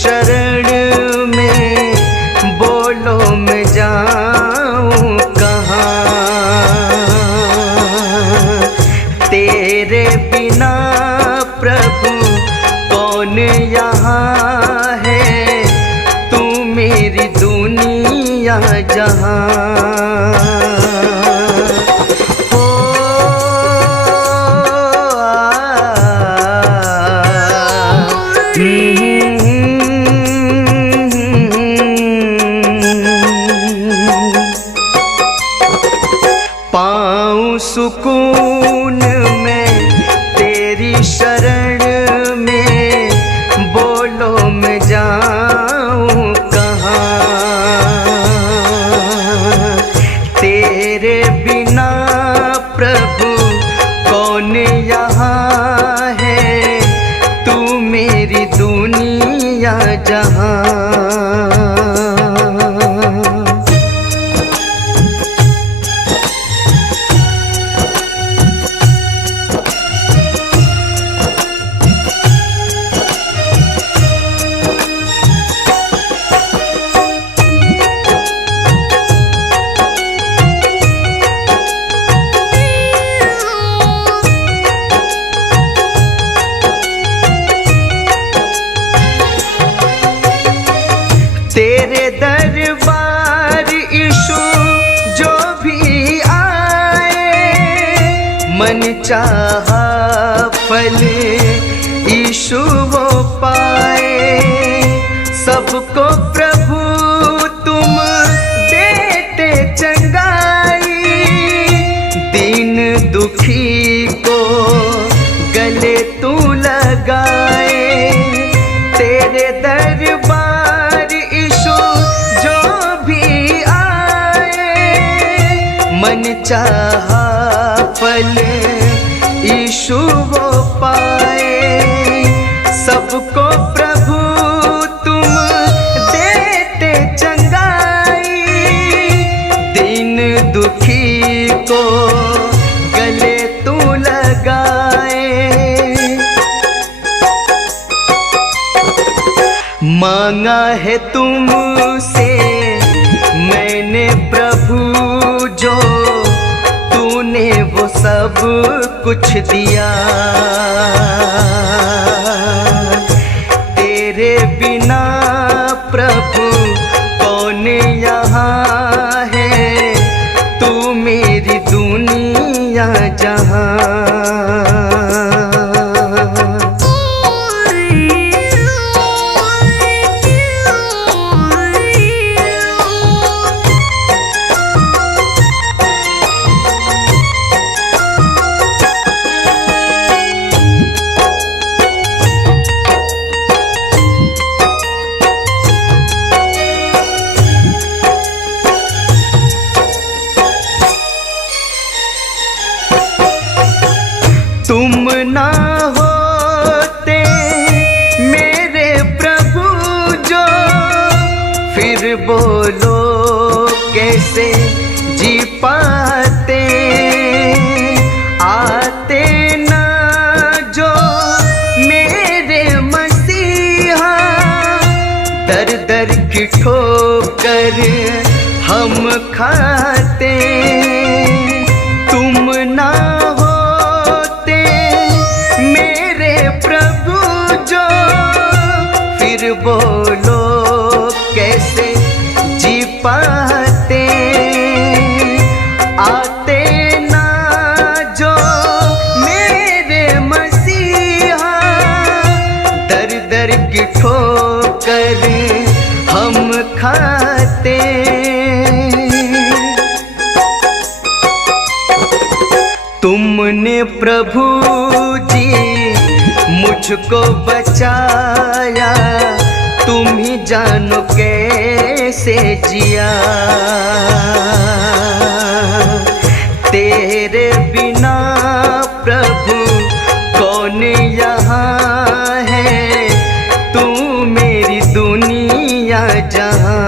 शरण में, बोलो मैं जाऊं कहाँ। तेरे बिना प्रभु कौन यहाँ है, तू मेरी दुनिया जहाँ। पाऊं सुकून में तेरी शरण में, बोलो मैं जाऊं कहाँ। तेरे बिना प्रभु कौन यहाँ है, तू मेरी दुनिया जहाँ। तेरे दरबार यीशु जो भी आए, मन चाहा फल यीशु वो पाए। सबको प्रभु तुम देते चंगाई, दीन दुखी को गले तू लगाए। तेरे दरबार मन चाहा फल यीशु वो पाए। सबको प्रभु तुम देते चंगाई, दीन दुखी को गले तू लगाए। मांगा है तुमसे मैंने प्रभु, जो तूने वो सब कुछ दिया। तेरे बिना प्रभु कौन यहाँ है, तू मेरी दुनिया जहाँ। तुम ना होते मेरे प्रभु जो, फिर बोलो कैसे जी पाते। आते ना जो मेरे मसीहा, दर दर की ठोकर हम खाते। तुम ना फिर बोलो कैसे जी पाते। आते ना जो मेरे मसीहा, दर दर की ठोकर हम खाते। तुमने प्रभु जी मुझको बचाया, तुम ही जानो कैसे जिया। तेरे बिना प्रभु कौन यहाँ है, तू मेरी दुनिया जहाँ।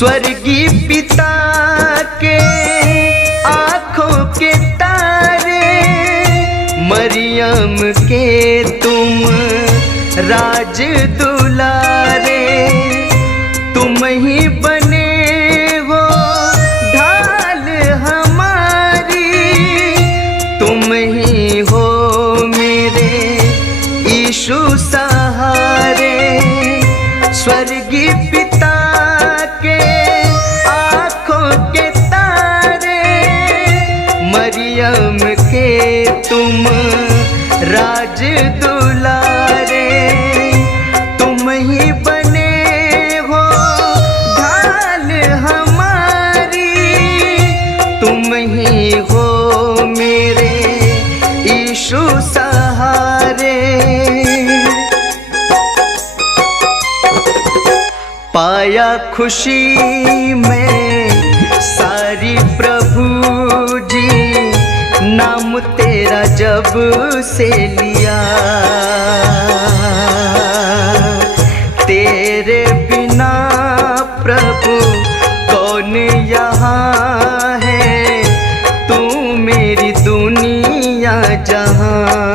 स्वर्गीय पिता के आँखों के तारे, मरियम के तुम राज दुलारे, तुम ही बने हो ढाल हमारी, तुम ही हो मेरे यीशु सहारे। स्वर्गीय पिता के आँखों के तारे, मरियम के तुम राज दुलारे, तुम ही बने हो ढाल हमारी, तुम ही हो मेरे यीशु सहारे। पाया खुशी में सारी प्रभु जी, नाम तेरा जब से लिया, तेरे बिना प्रभु कौन यहाँ है, तू मेरी दुनिया जहाँ।